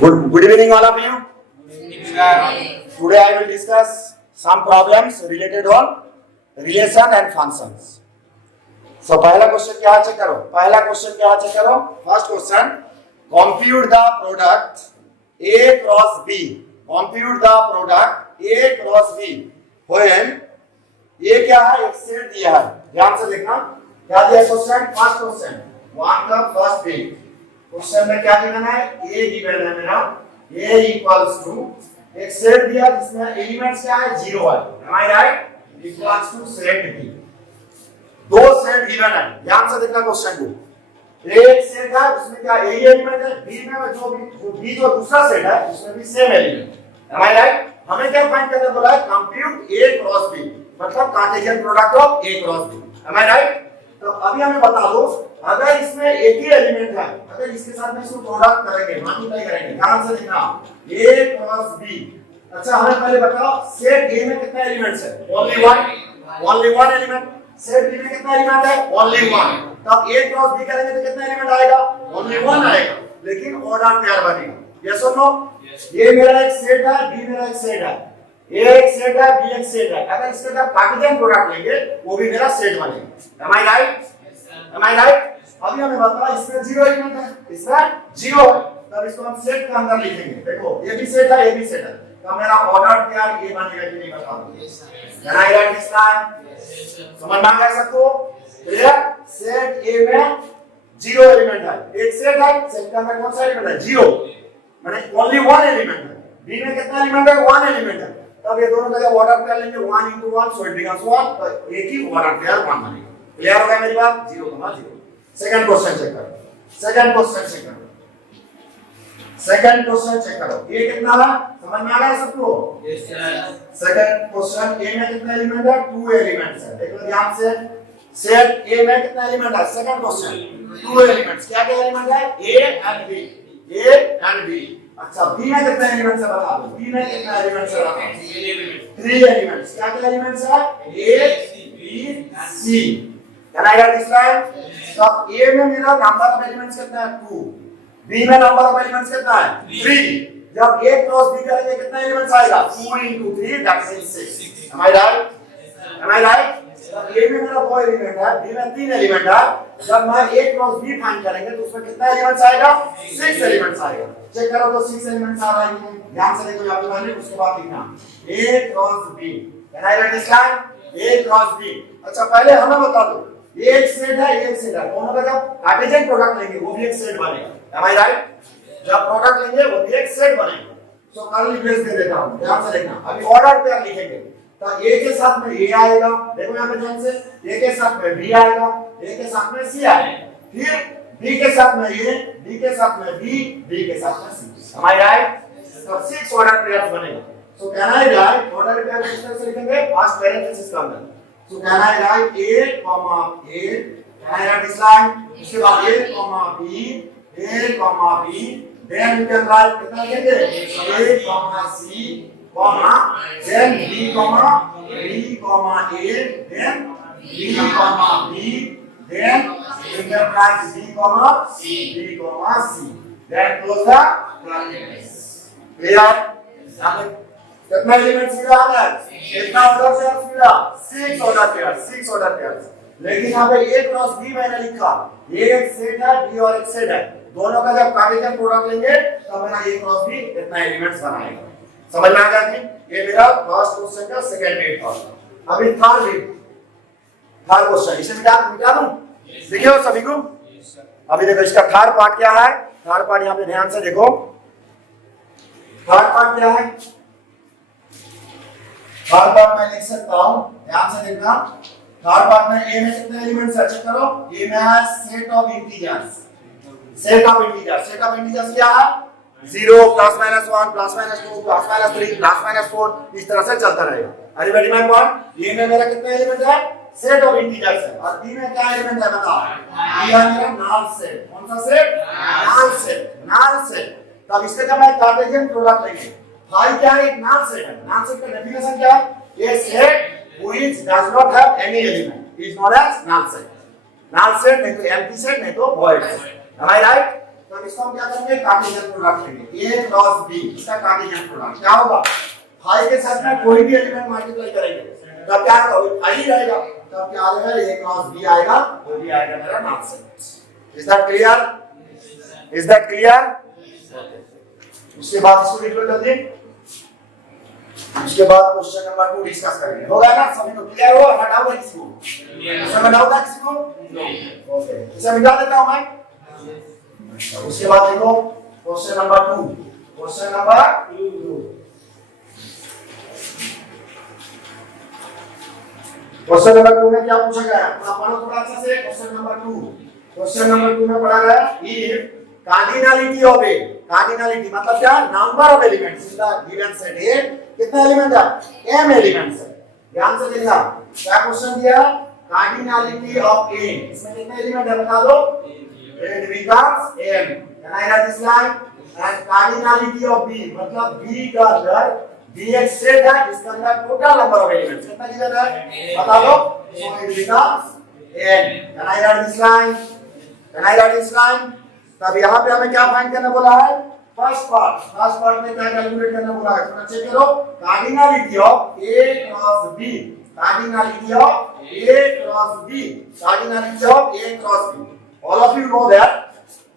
Good evening, all of you. Today I will discuss some problems related on relation and functions. So पहला question क्या check करो. First question, compute the product A cross B. Compute the product A cross B when ये क्या है, एक set दिया है. ध्यान से देखना क्या दिया क्वेश्चन. फर्स्ट क्वेश्चन वन का फर्स्ट पेज. क्वेश्चन में क्या लिखना है, ए गिवन है मेरा, a इक्वल्स टू एक सेट दिया जिसमें एलिमेंट्स क्या है, 0 है. Am I right. Equals to set b. दो सेट गिवन है. ध्यान से देखना क्वेश्चन को. एक सेट है उसमें क्या a एलिमेंट है, b में जो दूसरा सेट है उसमें भी same element. Am I right. हमें क्या फाइंड करने बोला है, कंप्यूट a क्रॉस b, मतलब Cartesian product of a cross b. Am I right. तो अभी हमें बता दो, अगर इसमें एक ही एलिमेंट है, अगर इसके साथ में इसको प्रोडक्ट करेंगे, मल्टीप्लाई करेंगे, ध्यान से देखना a क्रॉस b. अच्छा हमें पहले बताओ सेट a में कितने एलिमेंट्स है, only one element. Set b में कितने एलिमेंट है, ओनली वन. तब a क्रॉस b करेंगे तो कितने एलिमेंट आएगा, ओनली वन आएगा, लेकिन ऑर्डर पेयर बनेगा. यस और नो. ये मेरा एक सेट है, b मेरा एक सेट है, a एक सेट है, b एक सेट है. अगर इसके साथ कार्टेशियन प्रोडक्ट लेंगे वो भी मेरा सेट बनेगा. M I right. M I right. अभी हमें बता इसमें 0 एलिमेंट है, इसमें 0 है, तब इसको हम सेट के अंदर लिखेंगे. देखो ये भी सेट है, ये भी सेट है, तो मेरा ऑर्डर पेयर ये बनेगा कि नहीं बता दो. Can I write this time. समझ में आ गया सबको. क्लियर. सेट a में 0 एलिमेंट है, एक सेट है, सेट के अंदर कौन सा एलिमेंट है, 0, माने ओनली वन एलिमेंट है. b में कितना एलिमेंट है, 1 एलिमेंट है. तब ये दोनों का जब ऑर्डर पेयर लेंगे 1 into 1 so it becomes 1, तो एक ही ऑर्डर पेयर 1 बनेगा. क्लियर हो गया मेरी बात. 0,0. सेकंड क्वेश्चन चेक करो. सेकंड क्वेश्चन चेक करो. ये कितना है, समझ में आ गया सबको. Yes sir. सेकंड क्वेश्चन ए में कितने एलिमेंट है, 2 एलिमेंट्स है. देखो ध्यान से. सेट ए में कितना एलिमेंट है, सेकंड क्वेश्चन 2 एलिमेंट्स. क्या क्या एलिमेंट है, a and b. अच्छा b में कितने एलिमेंट्स है बता दो. b में कितने एलिमेंट्स है, 3 एलिमेंट्स. क्या क्या एलिमेंट्स है, a b c. Can I get this right? तब A में मेरा नंबर ऑफ एलिमेंट्स कितना है, 2. B में नंबर ऑफ एलिमेंट्स कितना है, 3. जब A क्रॉस B करेंगे कितना एलिमेंट्स आएगा, 2 into 3 that means 6. Am I right? Am I right? तब A में मेरा 2 एलिमेंट है, B में 3 एलिमेंट है. जब मैं A क्रॉस B फाइंड करेंगे तो उसमें कितना एलिमेंट्स आएगा, 6 एलिमेंट्स आएगा. चेक करो तो 6 एलिमेंट्स आ रहे हैं. ध्यान से देखो यहाँ पे उसके बाद लिखना A cross B. Can I write this line? A cross B. अच्छा पहले हमें बता दो, ये एक सेट है, ये एक सेट है, दोनों का जब कार्टेशियन प्रोडक्ट लेंगे वो भी एक सेट बनेगा. M I right. जब प्रोडक्ट लेंगे वो भी एक सेट बनेगा. सो कर्ली ब्रेस दे देता हूं, ध्यान से देखना. अभी ऑर्डर पेयर लिखेंगे तो a के साथ में a आएगा, देखो यहां पे ध्यान से, a के साथ में b आएगा, a के साथ में c आएगा, फिर b के साथ में a, b के साथ में b के साथ में c. M I right. तो 6 ऑर्डर पेयर्स बनेगा. So can I right order pair किस तरह से लिखेंगे, फर्स्ट पैरेंथेसिस के अंदर. So can I write A, A? Can I write this line? इसके बाद A, B, A, B. Then you can write कितना लिखेंगे? A, C, then B, B, A, then B, B, then you can write B, C. Then close the brackets. Clear? कितना elements मिला हमें, कितना order pairs मिला, 6 order pairs. लेकिन यहाँ पे A क्रॉस B मैंने लिखा, ये एक सेट है, B और एक सेट है, दोनों का जब कार्टेशियन प्रोडक्ट लेंगे तब मेरा A क्रॉस B कितना एलिमेंट्स बनाएगा. समझ में आ गया कि ये मेरा फर्स्ट क्वेश्चन का सेकंड पेज था. अभी थर्ड क्वेश्चन, इसे मिटा दूं. देखिए सभी को. अभी देखो इसका थर्ड पार्ट क्या है. थर्ड पार्ट यहाँ पे ध्यान से देखो. थर्ड पार्ट क्या है, थर्ड पार्ट में लिख सकता हूं, ध्यान से देखना. थर्ड पार्ट में a में कितने एलिमेंट्स है, चेक करो. a में है set of integers. Set of integers क्या है, 0 plus minus 1 plus minus 2 plus minus 3 plus minus 4, इस तरह से चलता रहेगा. Everybody my point. a में मेरा कितने एलिमेंट है, सेट ऑफ इंटीजर्स है. और b में क्या एलिमेंट है बताओ, b है मेरा नल सेट. कौन सा सेट, नल सेट. तब इसके जब मैं कार्टेशियन प्रोडक्ट लेंगे, फाई क्या है, एक नल सेट है. नल सेट का डेफिनेशन क्या है, a set which does not have any element is known as null set. null set नहीं तो empty set नहीं तो void set. Am I right? तो इसको हम क्या करेंगे, कार्टेशियन प्रोडक्ट लेंगे, a क्रॉस b इसका कार्टेशियन प्रोडक्ट क्या होगा, फाई के साथ में कोई भी एलिमेंट मल्टीप्लाई करेंगे तब क्या होगा, फाई ही रहेगा, तब क्या आ जाएगा, a क्रॉस b आएगा, वो भी आएगा मेरा answer. Is that clear, is that clear? उसके बाद इसको लिख लो जल्दी, उसके बाद क्वेश्चन नंबर 2 डिस्कस करेंगे, होगा ना, सभी को क्लियर हो, हटाओ किसी को, इसमें डाउट है किसी को, ओके इसे मिटा देता हूं मैं। उसके बाद देखो question number 2, question number 2, question number 2 में क्या पूछा गया है, पढ़ो थोड़ा अच्छा से। क्वेश्चन नंबर 2, क्वेश्चन नंबर 2 में पढ़ा गया if cardinality of A, cardinality मतलब क्या, number of elements in the given set ए, कितने एलिमेंट है, m एलिमेंट्स है, ध्यान से देखना क्या क्वेश्चन दिया, कार्डिनलिटी ऑफ ए, इसमें कितने एलिमेंट है बता दो, it becomes m, can I write this line, and cardinality of b मतलब b का अंदर b एक सेट है जिसके अंदर टोटल नंबर ऑफ एलिमेंट्स कितना गिवन है बता दो, so it becomes n, can I write this line, can I write this line? तब यहाँ पे हमें क्या फाइंड करना बोला है, फर्स्ट पार्ट में क्या कैलकुलेट करना बोला है, थोड़ा चेक करो, cardinality of a cross b, cardinality of a cross b, cardinality of a cross b, all of you know that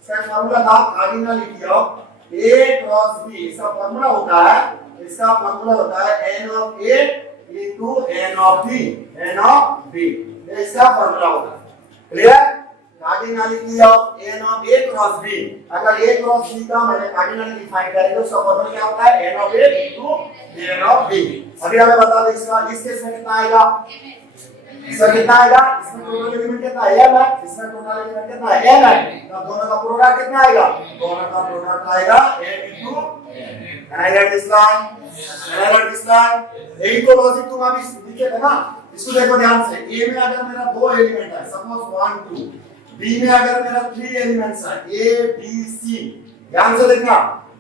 इसका फार्मूला था cardinality of a cross b, इसका फार्मूला होता है, इसका फार्मूला होता है n of a into n of b, n of b, ये इसका फार्मूला होता है, clear? Cardinality of n of a cross b, अगर a क्रॉस b का मैंने कार्डिनलिटी फाइंड करेंगे तो उसका फार्मूला क्या होता है, n of a into n of b। अभी हमें बता दो इसका, इस केस में कितना आएगा, इसमें कितना आएगा, इसमें टोटल एलिमेंट कितना है, m है, इसमें टोटल एलिमेंट कितना है, n है, तब दोनों का प्रोडक्ट कितना आएगा, दोनों का प्रोडक्ट आएगा m into n। Can I write this line, can I write this line? यही तो लॉजिक तुम अभी लिखे थे ना, इसको देखो ध्यान से, a में अगर मेरा 2 एलिमेंट है, सपोज 1 2, b में अगर मेरा 3 एलिमेंट्स है a b c, ध्यान से देखना,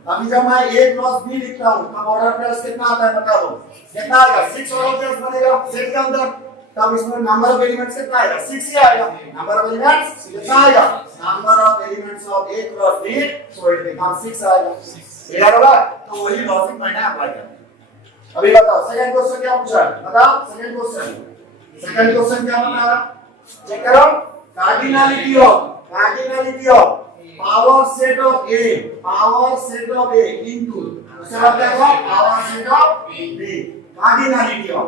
अभी जब मैं a क्रॉस b लिखता हूं तब ऑर्डर पेयर्स कितना आता है बता दो, कितना आएगा, 6 ऑर्डर पेयर्स बनेगा सेट के अंदर, तब इसमें नंबर ऑफ एलिमेंट्स कितना आएगा, 6 ही आएगा, नंबर ऑफ एलिमेंट्स कितना आएगा, number of elements of a cross b, so it becomes 6 आएगा, क्लियर होगा? तो वही लॉजिक मैंने अप्लाई किया। अभी बताओ सेकंड क्वेश्चन क्या पूछा है, बताओ सेकंड क्वेश्चन क्या बता रहा, चेक करो, cardinality of power set of a into उसके बाद क्या होगा, power set of b, cardinality of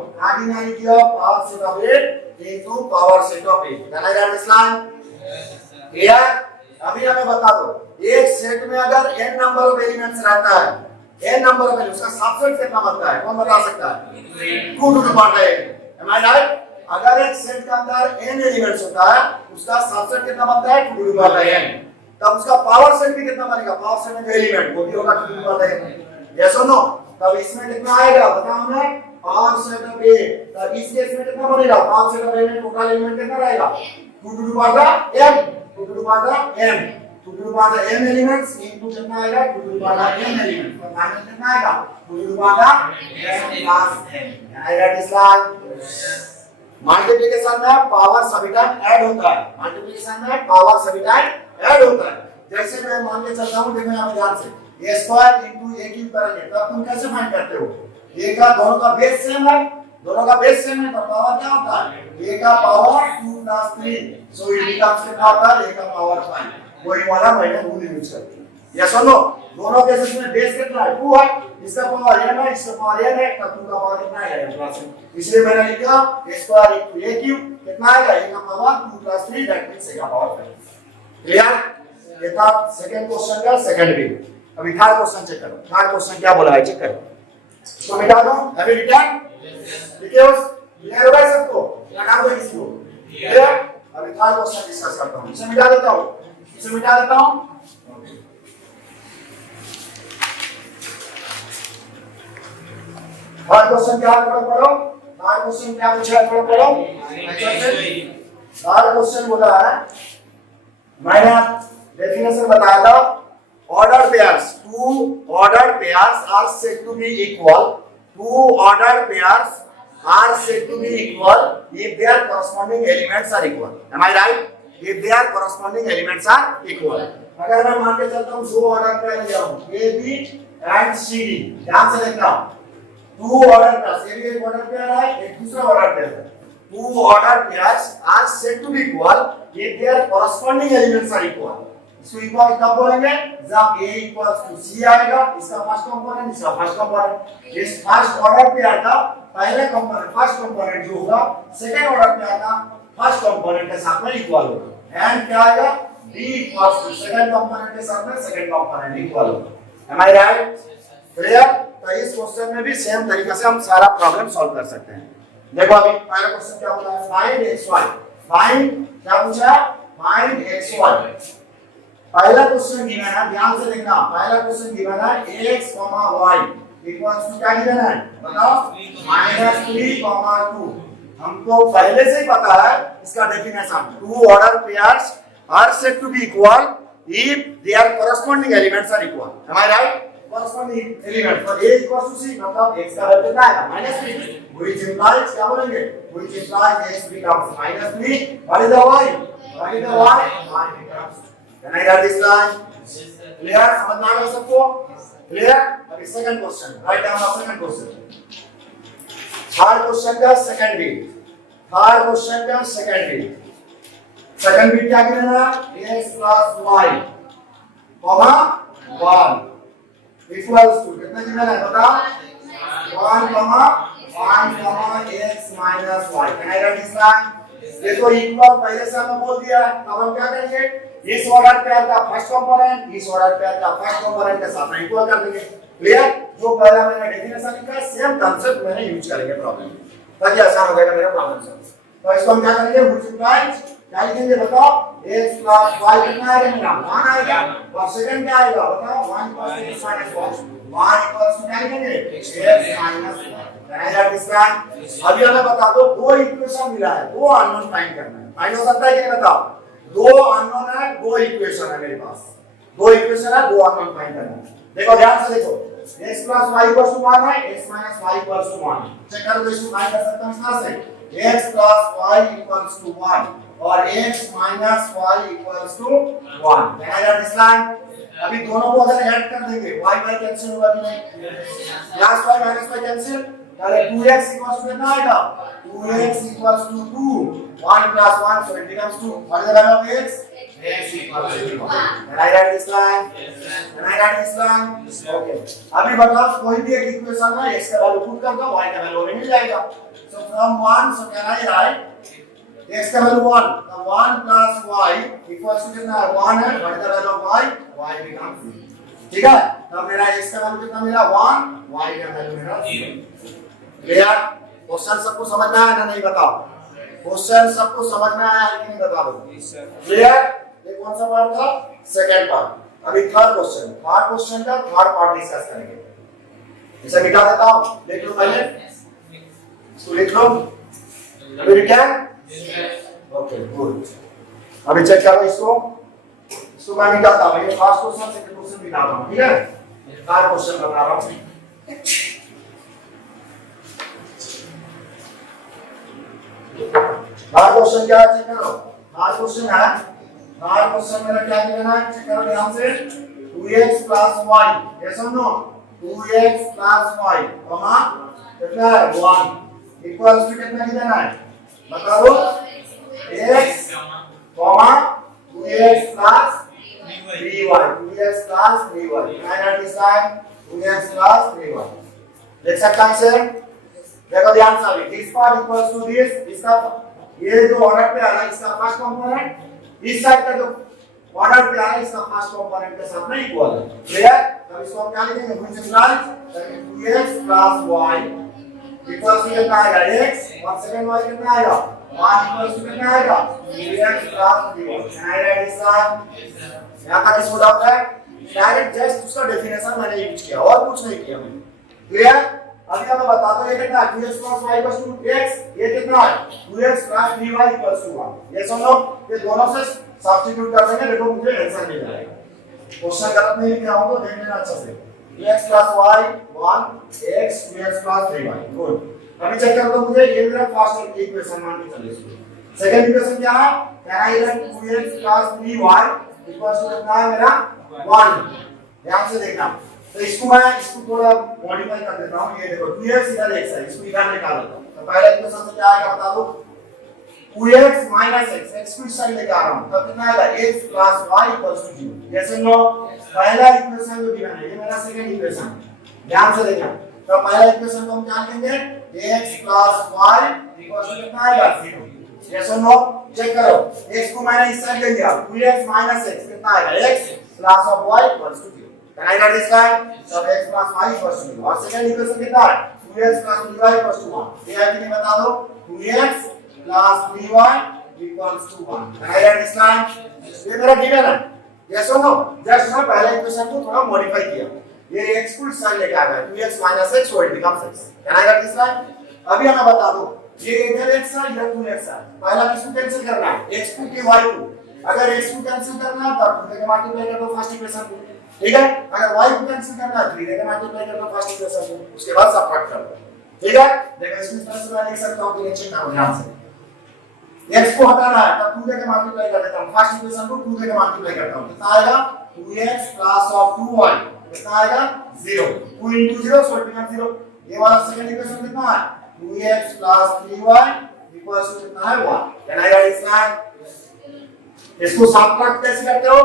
power set of a into power set of a, can I write this line, clear? अभी हमें बता दो, एक सेट में अगर n नंबर ऑफ एलिमेंट्स रहता है, n नंबर ऑफ एलिमेंट्स का सबसेट कितना बनता है, कौन बता सकता है, 2 to the power n, am I right? अगर एक सेट के अंदर n एलिमेंट्स होता है उसका सबसेट कितना बनता है, 2 टू द पावर n, तब उसका पावर सेट भी कितना बनेगा, पावर सेट में जो एलिमेंट वो भी होगा 2 to the power n, yes और नो? तब इसमें कितना आएगा बताओ हमें, पावर सेट ऑफ a, तब इस केस में कितना बनेगा, पावर सेट ऑफ a में टोटल एलिमेंट कितना रहेगा, 2 to the power n, 2 to the power n, 2 to the power n elements into कितना आएगा, 2 to the power n element, तो फाइनल कितना आएगा, 2 to the power n plus n, I write this line? Multiplication में power सभी time add होता है, multiplication में पावर सभी टाइम ऐड होता है, जैसे मैं मान के चलता हूं, देखो यहां ध्यान से, a square into a cube करेंगे तब तुम कैसे फाइंड करते हो, a का दोनों का बेस सेम है, दोनों का बेस सेम है, तो पावर क्या होता है, a का power 2 plus 3, so it becomes कितना होता है, a का पावर 5, वही वाला मैंने रूल यूज करते हैं, यस और नो? दोनों केसेस में बेस कितना है, 2 है, इसका पावर n है, इसका पावर n है, तब 2 का पावर कितना आएगा, इसलिए मैंने लिखा a square into a cube, कितना आएगा, a का power 2 plus 3, that means a का पावर 5, क्लियर? ये था सेकंड क्वेश्चन का सेकंड वे। अभी थर्ड क्वेश्चन चेक करो, थर्ड क्वेश्चन क्या बोला है चेक करो, इसको मिटा दो, हैव यू रिटर्न, लिखे हो, क्लियर हो गया सबको, लगा दो किसी को, क्लियर? अभी थर्ड क्वेश्चन डिस्कस करता हूं, इसे मिटा देता हूं, इसे मिटा देता हूं, थर्ड क्वेश्चन क्या है पढ़ो, थर्ड क्वेश्चन क्या पूछा है पढ़ो, थर्ड क्वेश्चन बोला है, मैंने डेफिनेशन बताया था, ordered pairs, two ordered pairs are said to be equal, two ordered pairs are said to be equal if their corresponding elements are equal, am I right? If their corresponding elements are equal, अगर मैं मान के चलता हूँ दो order pair लिया हूँ A B and C D, ध्यान से देखना, टू ऑर्डर पेयर्स, ये भी एक ऑर्डर पेयर है, एक दूसरा ऑर्डर पेयर है, two order pairs are said to be equal if their corresponding elements are equal। इसको इक्वल कब बोलेंगे, जब a इक्वल्स टू c आएगा, इसका फर्स्ट कंपोनेंट इसका फर्स्ट कंपोनेंट, इस फर्स्ट ऑर्डर पेयर का पहले कंपोनेंट फर्स्ट कंपोनेंट जो होगा सेकंड ऑर्डर पेयर का फर्स्ट कंपोनेंट के साथ में इक्वल होगा, एंड क्या आएगा b equals to second component के साथ में सेकंड कंपोनेंट इक्वल होगा। M I right? क्लियर? तो इस क्वेश्चन में भी सेम तरीके से हम सारा प्रॉब्लम सॉल्व कर सकते हैं। देखो अभी पहला क्वेश्चन क्या बोला है, फाइंड xy, फाइंड क्या पूछा, फाइंड xy। पहला क्वेश्चन गिवन है, ध्यान से देखना, पहला क्वेश्चन गिवन है x, y इक्वल्स टू क्या गिवन है बताओ, -3, 2। हमको पहले से ही पता है इसका definition, two order pairs are said to be equal if their corresponding elements are equal। am I right? corresponding element for a equals to c, मतलब x का वैल्यू कितना आएगा -3, which implies क्या बोलेंगे, which implies x becomes -3, what is the y, what is the y, y becomes। can I write this line? clear? समझ में आ गया सबको? clear? अभी second question, write down the second question, third question का second beat, third question का second beat, second beat क्या given है, x + y, 1 equals to कितना गिवन है बताओ, 1, 1, x - y। Can I write this line? देखो equal पहले से हमने बोल दिया है, अब हम क्या करेंगे, इस ऑर्डर पेयर का फर्स्ट कंपोनेंट इस ऑर्डर पेयर का फर्स्ट कंपोनेंट के साथ में इक्वल कर देंगे। क्लियर? जो पहला मैंने डेफिनेशन लिखा है सेम कांसेप्ट मैंने यूज करेंगे प्रॉब्लम में, ताकि आसान हो जाएगा मेरा प्रॉब्लम सॉल्व। तो इसको हम क्या करेंगे, व्हिच इम्प्लाइज क्या लिखेंगे बताओ, x + y कितना आएगा मेरा 1 आएगा, और सेकंड क्या आएगा बताओ, 1 + x - y, 1 इक्वल्स टू क्या लिखेंगे x - y। Can I write this line? अभी हमें बता दो, दो इक्वेशन मिला है, दो अननोन फाइंड करना है, फाइंड हो सकता है कि नहीं बताओ, दो अननोन है, दो इक्वेशन है मेरे पास, दो इक्वेशन है, दो अननोन फाइंड करना है। देखो ध्यान से देखो, x + y = 1 है, x - y = 1, चेक कर लो, इसको फाइंड कर सकता हूं इस तरह से, x + y = 1 और x - y = 1। Can I write this line? अभी दोनों को अगर ऐड कर देंगे y कैंसिल होगा कि नहीं, plus y minus y cancel, पहले 2x कितना आएगा, 2x = 2, 1 + 1 so it becomes 2। what is the value of x, x = 2। can I write this line? can I write this line? okay, अभी बताओ कोई भी एक इक्वेशन में x का वैल्यू पुट कर दो, y का वैल्यू हमें मिल जाएगा। so from 1 so can I write x का वैल्यू 1, तो 1 + y इक्वल्स टू कितना है 1 है, what is the value of y, y becomes 0। ठीक है, तो मेरा x का वैल्यू कितना मिला 1, y का वैल्यू मेरा 0। क्लियर? क्वेश्चन सबको समझ में आया ना नहीं बताओ, क्वेश्चन सबको समझ में आया है कि नहीं बता दो। क्लियर? ये कौन सा पार्ट था, सेकंड पार्ट। अभी थर्ड क्वेश्चन, थर्ड क्वेश्चन का थर्ड पार्ट डिस्कस करेंगे। इसे मिटा देता हूं, देख लो पहले, इसको लिख लो, अभी क्या, ओके गुड। अभी चेक करो इसको, इसको मैं मिटाता हूं, ये फर्स्ट क्वेश्चन सेकंड क्वेश्चन मिटाता हूं, ठीक है, थर्ड क्वेश्चन बता रहा हूं। थर्ड क्वेश्चन क्या है, चेक करो, थर्ड क्वेश्चन है, थर्ड क्वेश्चन मेरा क्या देना है, चेक करो ध्यान से, 2x + y, यस और नो, 2x + y, कितना है 1 इक्वल्स टू कितना देना है बता दो, x, 2x + 3y, 2x + 3y, can I write this line, 2x + 3y। देख सकते हैं इसे, देखो ध्यान से, this part equals to this, इसका ये जो ऑर्डर पे आ रहा है इसका फर्स्ट कंपोनेंट, इस साइड का जो ऑर्डर पे आ रहा है इसका फर्स्ट कंपोनेंट के साथ में इक्वल है। क्लियर? तब इसको हम क्या लिखेंगे, which implies 2x + y equals to कितना आएगा x, और सेकंड y कितना आएगा 1 इक्वल्स टू कितना आएगा 2x + 3y। Can I write this one? यहां तक इसको डाउट है, डायरेक्ट जस्ट उसका डेफिनेशन मैंने यूज किया और कुछ नहीं किया मैंने। क्लियर? अभी हमें बता दो ये कितना है, 2x + y = x, ये कितना है 2x + 3y = 1। यस और नो, ये दोनों से सब्स्टिट्यूट कर देंगे, देखो मुझे आंसर मिल जाएगा। क्वेश्चन गलत नहीं लिखा हो तो देख लेना अच्छे से, 2x + y 1 x 2x + 3y, good. अभी चेक कर दो मुझे, ये मेरा फर्स्ट इक्वेशन मान के चलिए। सेकंड इक्वेशन क्या है, can I write 2x + 3y equals to कितना है मेरा 1। ध्यान से देखना। तो इसको थोड़ा मॉडिफाई कर देता हूं। ये देखो 2x इधर x है, इसको इधर निकाल देता हूं। तो पहला इक्वेशन से क्या आएगा बता दो, 2x - x, x को इस साइड लेके आ रहा हूं, तब कितना आएगा x + y = 0। जैसे नो पहला इक्वेशन जो गिवन है ये मेरा सेकंड इक्वेशन है। ध्यान से देखना। तो पहला इक्वेशन को हम क्या लिखेंगे, x + y = कितना आएगा 0। जैसे नो चेक करो, x को मैंने इस साइड ले लिया, 2x - x कितना आएगा, x + y = 0। Can I write this line? So x + y = 0। और सेकंड इक्वेशन कितना है, 2x + 3y = 1। ये है कि नहीं बता दो, 2x + 3y = 1। Can I write this line? ये मेरा गिवन है। यस और नो? जस्ट मैं पहले इक्वेशन को थोड़ा मॉडिफाई किया। ये x को इस साइड लेके आ गया, 2x - x, so it becomes x। Can I write this line? अभी हमें बता दो, ये इधर x है, इधर 2x है। पहला किसको कैंसिल करना है, x को के y को। अगर x को कैंसिल करना है तो 2 से मल्टीप्लाई कर दो फर्स्ट इक्वेशन को, ठीक है। अगर y को कैंसिल करना है 3 से मल्टीप्लाई कर दो फर्स्ट इक्वेशन को, उसके बाद सबट्रैक्ट कर दो, ठीक है। देखो इसमें तरह से मैं लिख सकता हूं कि नीचे करो ध्यान से, x को हटाना है तब 2 से मल्टीप्लाई कर देता हूं, फर्स्ट इक्वेशन को 2 से मल्टीप्लाई करता हूं, कितना आएगा, 2x + 2y कितना आएगा 0। 2 * 0 so it becomes 0। ये वाला सेकंड इक्वेशन कितना है, 2x + 3y = कितना है 1। Can I write this line? इसको सबट्रैक्ट कैसे करते हो,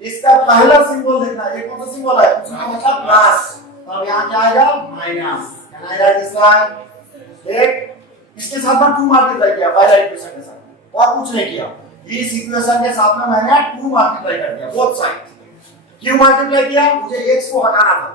इसका पहला सिंबल देखना, ये कौन सा सिंबल है, उसका मतलब प्लस, तब यहां क्या आएगा minus. Can I write this line? देख इसके साथ में 2 मल्टीप्लाई किया पहला इक्वेशन के साथ, और कुछ नहीं किया। इस इक्वेशन के साथ में मैंने 2 मल्टीप्लाई कर दिया बोथ साइड। क्यों मल्टीप्लाई किया, मुझे x को हटाना था।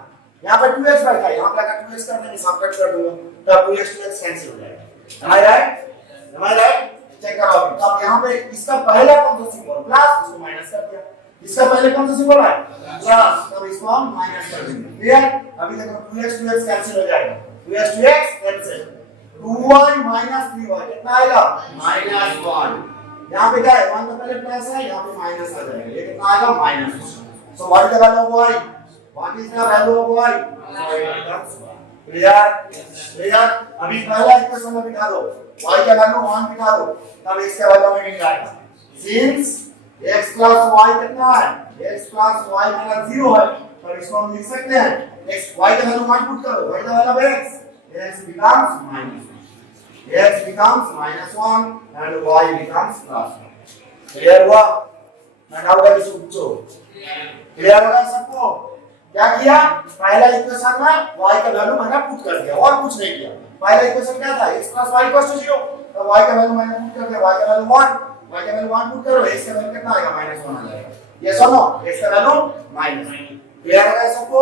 यहां पे 2x बैठा है, यहां पे अगर 2x कर देंगे सबट्रैक्ट कर दूंगा, तब 2x 2x कैंसिल हो जाएगा। am I right? चेक करो अभी। तब यहां पे इसका पहला कौन सा सिंबल प्लस, इसको माइनस कर दिया। इसका पहले कौन सा सिंबल है प्लस, तब इसको हम माइनस कर देंगे, क्लियर। अभी देखो 2x 2x कैंसिल हो जाएगा, 2x 2x cancel, 2y - 3y कितना आएगा -1। यहां पे क्या है, 1 तो पहले प्लस है, यहां पे माइनस आ जाएगा, ये कितना आएगा -1। So what is the value of y? What is the value of y? Clear. अभी पहला इक्वेशन में बिठा दो, y का वैल्यू 1 बिठा दो, तब इसके वैल्यू में मिल जाएगा। Since x + y कितना है, x + y मेरा 0 है, तो इसको हम लिख सकते हैं x, y का वैल्यू 1 पुट करो, y का value x becomes -1, x becomes -1 and y becomes +1। Clear हुआ? मैं डाउट है किसी को पूछो, क्लियर होगा सबको? क्या किया, पहला इक्वेशन में y का वैल्यू मैंने पुट कर दिया और कुछ नहीं किया। पहला इक्वेशन क्या था, x + y = 0, तो y का वैल्यू मैंने पुट कर दिया, y का वैल्यू 1, y का वैल्यू 1 पुट करो, x का वैल्यू कितना आएगा -1 आ जाएगा। यस और नो, x का वैल्यू -1। क्लियर होगा सबको?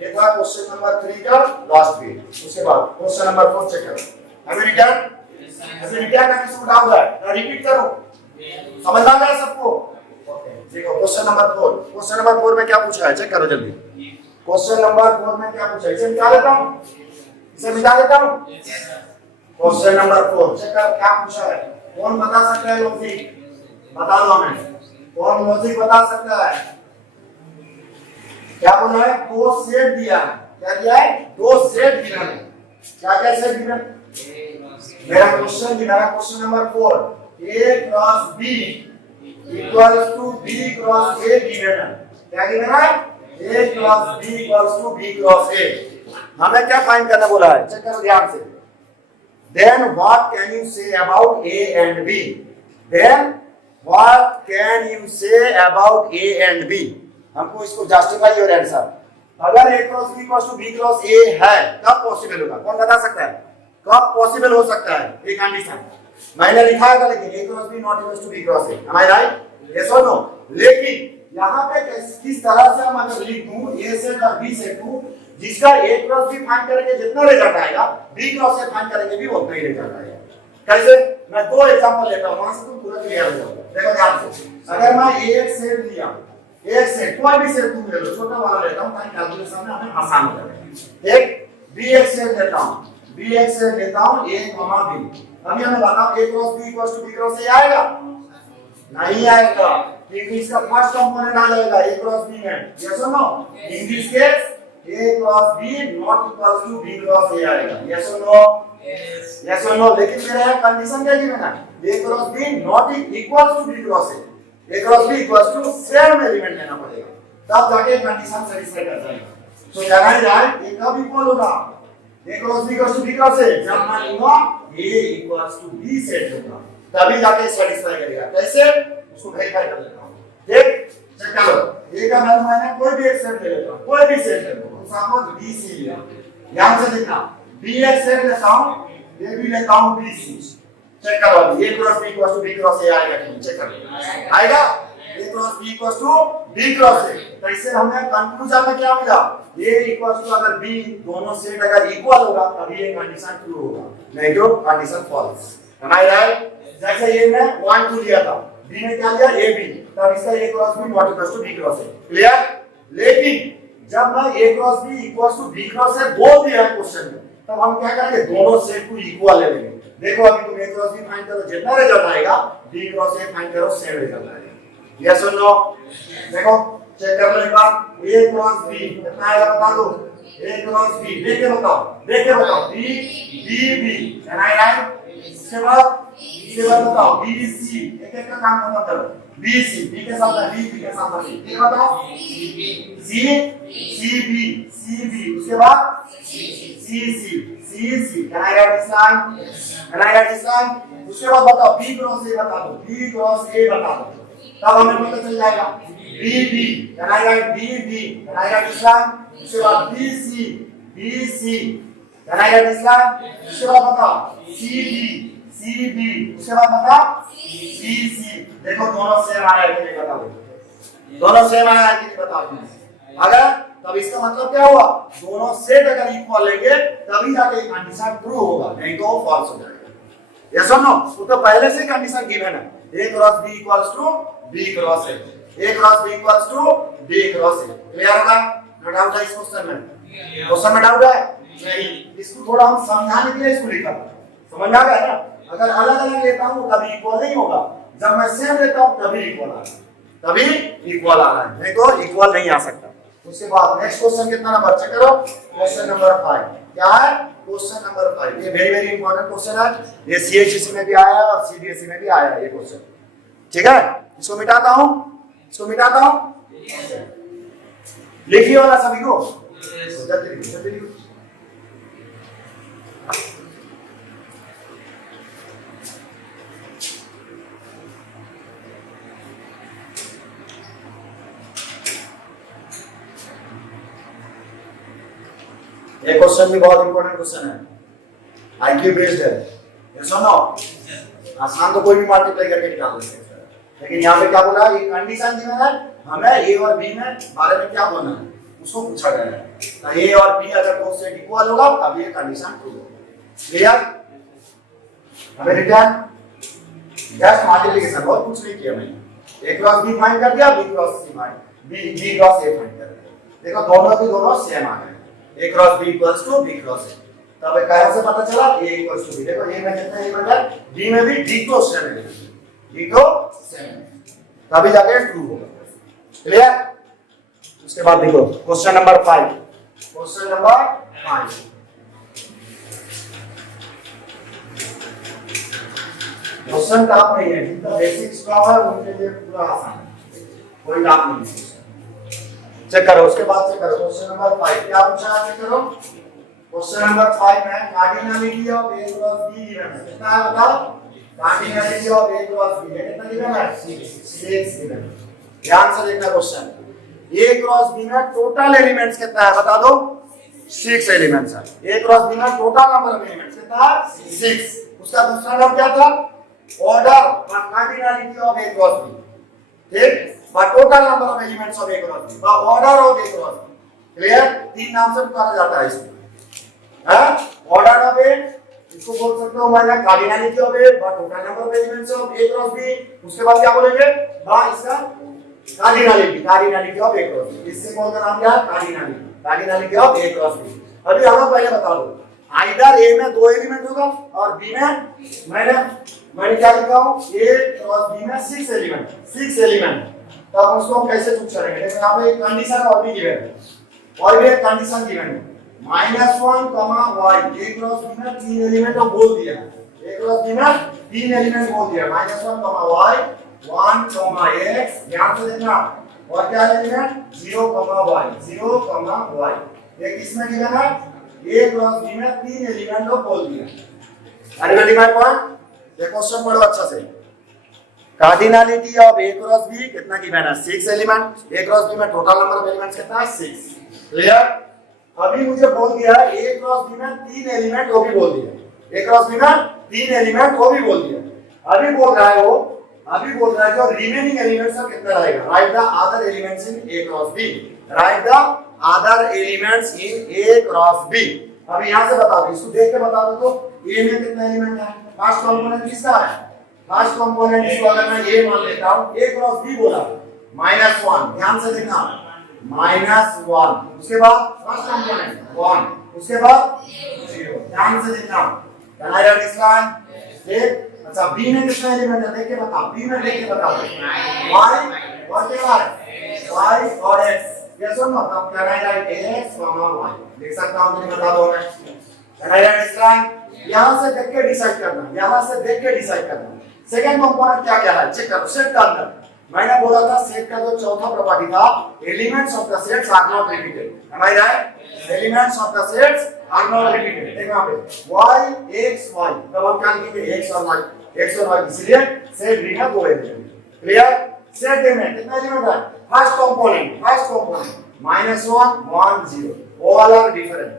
ये था क्वेश्चन नंबर 3 का लास्ट पेज। उसके बाद क्वेश्चन नंबर 4 चेक करो। अभी रिटर्न का किसी को डाउट है, मैं रिपीट करूं, समझ आ गया सबको? देखो क्वेश्चन नंबर 4, क्वेश्चन नंबर 4 में क्या पूछा है, चेक करो जल्दी। क्वेश्चन नंबर 4 में क्या पूछा है, इसे मिटा देता हूं, क्वेश्चन नंबर 4 चेक करो क्या पूछा है। कौन बता सकता है लॉजिक, बता दो हमें, कौन लॉजिक बता सकता है। क्या बोला है, 2 सेट दिया है, क्या दिया है, 2 सेट गिवन है। क्या सेट गिवन, मेरा question number 4, a cross b equals to b cross a given है। क्या गिवन है, a cross b equals to b cross a। हमें क्या फाइंड करना बोला है, चेक करो ध्यान से। Then what can you say about a and b, then what can you say about a and b। हमको इसको जस्टिफाई योर आंसर। अगर a cross b equals to b cross a है कब पॉसिबल होगा, कौन बता सकता है कब पॉसिबल हो सकता है। एक कंडीशन मैंने लिखा था, लेकिन a cross b not equals to b cross a, am I right, yes और नो। लेकिन यहां पे किस तरह से हम अगर लिख दूं a सेट और b सेट को, जिसका a क्रॉस b फाइंड करेंगे जितना रिजल्ट आएगा, b क्रॉस a फाइंड करेंगे भी उतना ही रिजल्ट आएगा। कैसे, मैं 2 एग्जांपल लेता हूं, वहां से तुम पूरा क्लियर हो जाओगे। देखो ध्यान से, अगर मैं एक सेट लिया, एक सेट कोई भी सेट तुम ले लो, छोटा वाला लेता हूं ताकि कैलकुलेशन में हमें आसान हो जाए। एक b एक सेट लेता हूं, b एक सेट लेता हूं a, b। अभी हमें बताओ a cross b equals to b cross a आएगा, नहीं आएगा, क्योंकि इसका फर्स्ट कंपोनेंट आ जाएगा a क्रॉस b में, यस और no. In this case a cross b not equals to b cross a आएगा, यस और नो, यस और नो। लेकिन मेरा कंडीशन क्या गिवन है, a cross b not equals to b cross a, A cross B equals to same element लेना पड़ेगा, तब जाके कंडीशन सेटिस्फाई कर जाएगा। तो कहना है यार ये कब इक्वल होगा, A cross B equals to B cross A, जब मान लूंगा A equals to B set होगा तभी जाके सेटिस्फाई करेगा। कैसे, उसको वेरीफाई कर लेता हूं। ठीक, चेक करो, ए का वैल्यू मैंने कोई भी एक सेट ले लेता हूं, कोई भी सेट ले लो, सपोज बी सी लिया, यहां से देखना बी एक सेट लेता हूं, ए भी लेता हूं बी सी। चेक करो, A cross B equals to B cross A आएगा कि नहीं, चेक करो आएगा। A cross B equals to B cross A, तो इससे हमें कंक्लूजन में क्या मिला, ए इक्वल्स टू अगर बी दोनों सेट अगर इक्वल होगा तभी ये कंडीशन ट्रू होगा, नहीं तो condition false. Am I right? जैसे ये मैं 1 2 लिया था, बी ने क्या लिया ए बी, तब इसका A cross B not equals to B cross A, clear. लेकिन जब मैं A cross B equals to B cross A बोल दिया है क्वेश्चन में, तब हम क्या करेंगे, दोनों सेट को इक्वल ले लेंगे। देखो अभी तुम ए क्रॉस बी फाइंड करो, जितना रिजल्ट आएगा बी क्रॉस ए फाइंड करो, सेम रिजल्ट आएगा। यस और नो? देखो चेक कर लो एक बार, ए क्रॉस बी कितना आएगा बता दो, ए क्रॉस बी देख के बताओ, बी बी बी, एन आई राइट। इसके बाद बताओ बी सी, एक एक का काम खत्म करो, बी सी, बी के साथ बी, बी के साथ सी, ये बताओ सी सी बी, उसके बाद C, can I write this line, उसके बाद बताओ बी क्रॉस ए बता दो, बी क्रॉस ए बता दो, तब हमें पता चल जाएगा B B, can I write this line, उसके बाद B C, can I write this line, उसके बाद बताओ सी बी, उसके बाद बताओ सी। देखो दोनों सेम आया है कि नहीं बताओ, दोनों सेम आया है कि नहीं बताओ। अगर तब इसका मतलब क्या हुआ, दोनों सेट अगर इक्वल लेंगे तभी जाके कंडीशन ट्रू होगा, नहीं तो फॉल्स हो जाएगा। यस और नो? वो तो पहले से कंडीशन गिवन है, A cross B equals to B cross A, A cross B equals to B cross A. Clear होगा? नो डाउट है इस क्वेश्चन में? क्वेश्चन में डाउट है नहीं? इसको थोड़ा हम समझाने के लिए इसको लिखा, समझ आ गया ना? अगर अलग अलग लेता हूं तभी इक्वल नहीं होगा, जब मैं सेम लेता हूं तभी इक्वल आ रहा है, नहीं तो इक्वल नहीं आ सकता। उसके बाद नेक्स्ट क्वेश्चन कितना नंबर, चेक करो, क्वेश्चन नंबर 5 क्या है, क्वेश्चन नंबर 5, ये वेरी वेरी इंपॉर्टेंट क्वेश्चन है, ये सीएचएससी में भी आया है और सीबीएसई में भी आया है ये क्वेश्चन। ठीक है, इसको मिटाता हूं, लिखिए वाला सभी को, जल्दी लिखो। ये क्वेश्चन भी बहुत इंपॉर्टेंट क्वेश्चन है, आईक्यू बेस्ड है, ये सुनो आसान तो कोई भी मल्टीप्लाई करके निकाल सकते हैं, लेकिन यहाँ पे क्या बोला, ये कंडीशन दी है, हमें ए और बी में बारे में क्या बोलना है उसको पूछा गया है, तो ए और बी अगर दो सेट इक्वल होगा तब ये कंडीशन ट्रू होगा। क्लियर? हमें रिटर्न जस्ट मल्टीप्लिकेशन और कुछ नहीं किया मैंने, ए क्रॉस बी फाइंड कर दिया, B cross C find, B cross A find कर दिया, देखो दोनों के दोनों सेम आ गए, a cross b equals to b cross a, तब कहां से पता चला a इक्वल्स टू b, देखो a में कितना है बटा, b में भी d को सेम है, तभी जाके ट्रू होगा। क्लियर? उसके बाद देखो क्वेश्चन नंबर 5, क्वेश्चन टफ नहीं है, जितना बेसिक स्ट्रॉन्ग है उनके लिए पूरा आसान है, कोई टफ नहीं है। चेक करो, उसके बाद चेक करो क्वेश्चन नंबर 5 क्या पूछा है, चेक करो क्वेश्चन नंबर 5 में cardinality of a cross b given है, कितना है बताओ, cardinality of a cross b है कितना गिवन है, 6 गिवन है। ध्यान से देखना क्वेश्चन, a क्रॉस b में टोटल एलिमेंट्स कितना है बता दो, 6 एलिमेंट्स है, a क्रॉस b में टोटल नंबर ऑफ एलिमेंट्स कितना है, 6। उसका दूसरा नाम क्या था, order cardinality of a cross b, ठीक, but total number of elements of A cross B, but order of A cross B, clear? 3 नाम से पुकारा जाता है इसको, order of A, इसको बोल सकते हो मैंने cardinality of A, but total number of elements of A cross B, उसके बाद क्या बोलेंगे, इसका cardinality of A cross B, इससे कौन का नाम क्या है, cardinality of A cross B। अभी हमें पहले बता दो, आइदर A में 2 एलिमेंट होगा और B में मैंने क्या लिखा हूँ, A क्रॉस B में 6 एलिमेंट, तब उसको कैसे चूज करेंगे, देखो यहाँ पे एक कंडीशन और भी गिवन है, और भी एक कंडीशन गिवन है, -1, y, a क्रॉस b में 3 एलिमेंट बोल दिया, a क्रॉस b में 3 एलिमेंट बोल दिया, -1, y, 1, x, ध्यान से देखना। और क्या है एलिमेंट 0, y, 0, y। ये किसमें गिवन है? A क्रॉस B में 3 एलिमेंट को बोल दिया। Are you getting my point? ये क्वेश्चन पढ़ो अच्छा से। Cardinality of A cross B कितना गिवन है? 6 एलिमेंट। A क्रॉस B में टोटल नंबर ऑफ एलिमेंट्स कितना है? 6। क्लियर? अभी मुझे बोल दिया A क्रॉस B में 3 एलिमेंट वो भी बोल दिया। A क्रॉस B में 3 एलिमेंट वो भी बोल दिया। अभी बोल रहा है जो रिमेनिंग एलिमेंट्स का कितना रहेगा? Right the other elements in A cross B। Right the other elements in A cross B। अब यहां से बता दो, इसको देख के बता दो तो A में कितना एलिमेंट है? फर्स्ट कंपोनेंट किसका है? फर्स्ट कंपोनेंट इसको अगर मैं A मान लेता हूं, A क्रॉस B बोला -1, ध्यान से देखना -1। उसके बाद फर्स्ट कंपोनेंट 1, उसके बाद 0, ध्यान से देखना। Can I write this line? देख। अच्छा B में कितना एलिमेंट है? देख के बता। B में देख के बता। y और क्या है? y और x। ये सुनो, तब can I right x, y देख सकता हूं, मुझे बता दो मैं। Can I write this line? यहां से देख के डिसाइड करना। सेकंड कंपोनेंट क्या क्या है? चेक करो सेट का अंदर। मैंने बोला था सेट का जो चौथा प्रॉपर्टी था, elements of the sets are not repeated. Am I right? Elements of the sets are not repeated. देखो यहां पे y x y, तब हम क्या लिखेंगे? x और y, इसलिए सेट बी का दो एलिमेंट। क्लियर? सेट ए में कितना एलिमेंट है? First component -1 1 0, all are different.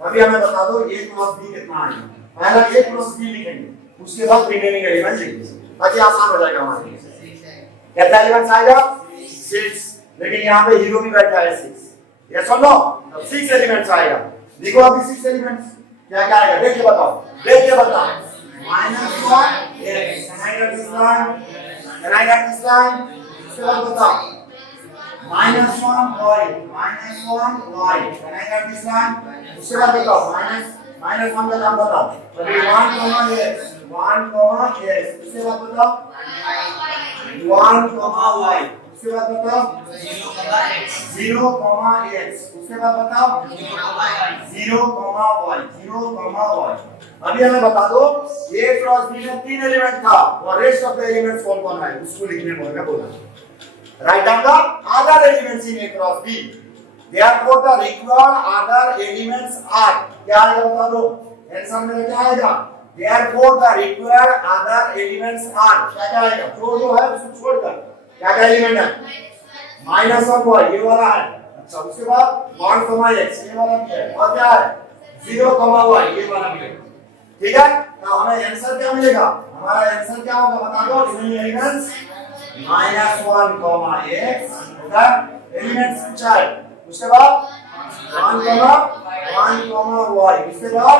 अभी हमें बता दो A क्रॉस B कितना आएगा? पहला A क्रॉस B लिखेंगे, उसके बाद रिमेनिंग एलिमेंट लिखेंगे ताकि आसान हो जाएगा हमारे लिए। कितना एलिमेंट्स आएगा? 6। लेकिन यहाँ पे हीरो भी बैठा है 6। यस और नो? तब 6 एलिमेंट्स आएगा। देखो अभी 6 एलिमेंट्स क्या क्या आएगा? देख के बताओ। -1 x, can I get this line? उसके बाद बताओ -1 y, can I get this line? उसके बाद बताओ -1 का नाम बताओ। अभी 1 x, उसके बाद बताओ 1 y, उसके बाद बताओ 0 x, उसके बाद बताओ 0 y। अभी हमें बता दो A क्रॉस B में 3 एलिमेंट था और रेस्ट ऑफ द एलिमेंट्स कौन है उसको लिखने बोला। Write down the other elements in A cross B। Therefore the required other elements are, क्या आएगा बता दो? आंसर में क्या आएगा? Therefore the required other elements are, क्या आएगा? जो है उसको छोड़कर क्या एलिमेंट है? -1 y, ये वाला है। अच्छा उसके बाद 1 x, ये वाला भी है। और क्या है? 0 y, ये वाला भी है। ठीक है? तो हमें आंसर क्या मिलेगा? हमारा आंसर क्या होगा बता दो? रिमेनिंग एलिमेंट्स -1 x होगा। एलिमेंट्स पूछा है। उसके बाद 1 y, उसके बाद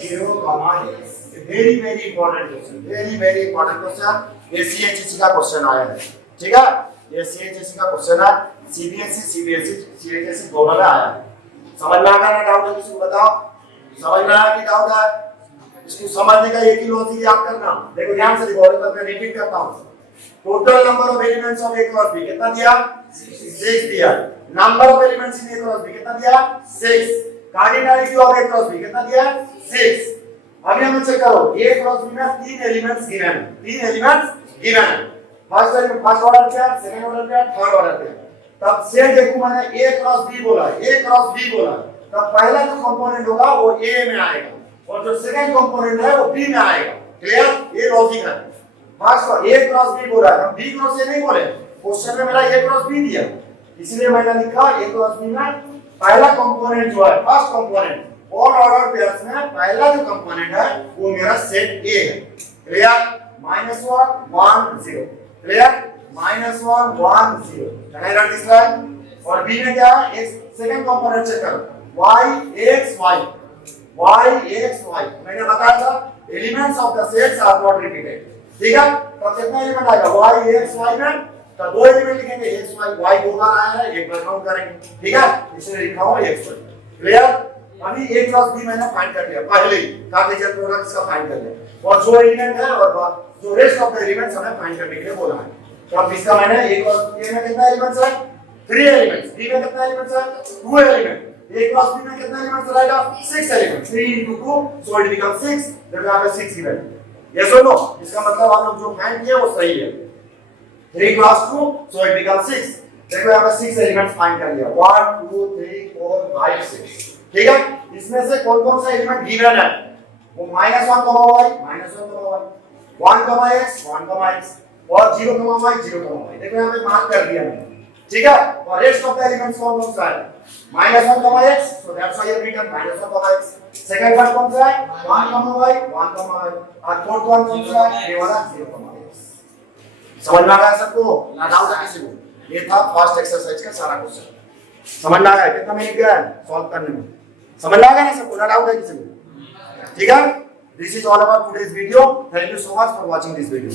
0 x। Very important question. ये CHSE का क्वेश्चन आया है। ठीक है? ये CHSE का क्वेश्चन है। CBSE CHSE दोनों में आया है। समझ में आ गया ना? डाउट है किसी को बताओ? समझ में आया कि डाउट है? इसको समझने का एक ही लॉजिक याद करना। देखो ध्यान से देखो, और मैं रिपीट करता हूं। Total number of elements of A cross B कितना दिया? 6 दिया। Number of elements in A cross B कितना दिया? 6। Cardinality of A cross B कितना दिया? 6। अभी हमें चेक करो A क्रॉस B में 3 एलिमेंट्स गिवन है। फर्स्ट ऑर्डर पे, सेकंड ऑर्डर पे, थर्ड ऑर्डर पे। तब से देखो मैंने A क्रॉस B बोला, तब पहला जो कंपोनेंट होगा वो A में आएगा और जो सेकंड कंपोनेंट है वो B में आएगा। क्लियर? ये लॉजिक है। फर्स्ट A क्रॉस B बोला है, हम B क्रॉस A नहीं बोले। क्वेश्चन में मेरा A क्रॉस B दिया, इसलिए मैंने लिखा A क्रॉस B में पहला कंपोनेंट जो है, first component, all order pairs में पहला जो कंपोनेंट है वो मेरा सेट A है। Clear? -1 1 0। Clear? -1 1 0। Can I write this line? और B में क्या है? एक सेकंड कंपोनेंट चेक करो, y x y, मैंने बताया था elements of the sets are not repeated. ठीक है? तो कितना एलिमेंट आएगा? y x y में तो दो एलिमेंट लिखेंगे, x y, y दो बार आया है, एक बार काउंट करेंगे। ठीक है? इसलिए लिखा हूं x y। क्लियर? अभी A क्रॉस B मैंने फाइंड कर लिया पहले ही, कार्टेशियन प्रोडक्ट इसका फाइंड कर लिया और जो एलिमेंट है और जो रेस्ट ऑफ द एलिमेंट्स हमें फाइंड करने के लिए बोला है। तो अब इसका मैंने A क्रॉस A में कितना एलिमेंट्स है? 3 एलिमेंट्स। B में कितना एलिमेंट्स है? 2 एलिमेंट। A क्रॉस B में कितना एलिमेंट्स रहेगा? 6 elements. 3 into 2 so it becomes 6। देखो यहां पे 6 गिवन। यस और नो? इसका मतलब हम लोग जो फाइंड किए वो सही है। 3 + 2 सो इट बिकम 6। देखो यहाँ पे 6 एलिमेंट्स फाइंड कर लिया, 1 2 3 4 5 6। ठीक है, इसमें से कौन कौन सा एलिमेंट गिवन है? वो -1, y -1, y 1, x 1, x और 0, y 0, y। देखो यहाँ पे मार्क कर दिया मैंने। ठीक है, और रेस्ट ऑफ द एलिमेंट्स कौन कौन सा है? -1, x so that's why I have written -1, x। Second one कौन सा है? 1, y 1, y और फोर्थ वन कौन सा है? ये वाला 0, x। समझ में आ गया सबको? ना डाउट है किसी को? ये था फर्स्ट एक्सरसाइज का सारा क्वेश्चन। समझ में आ गया? कितना मिनट गया सॉल्व करने में? समझ में आ गया ना सबको? ना डाउट है किसी को? ठीक है, this is all about today's video. Thank you so much for watching this video.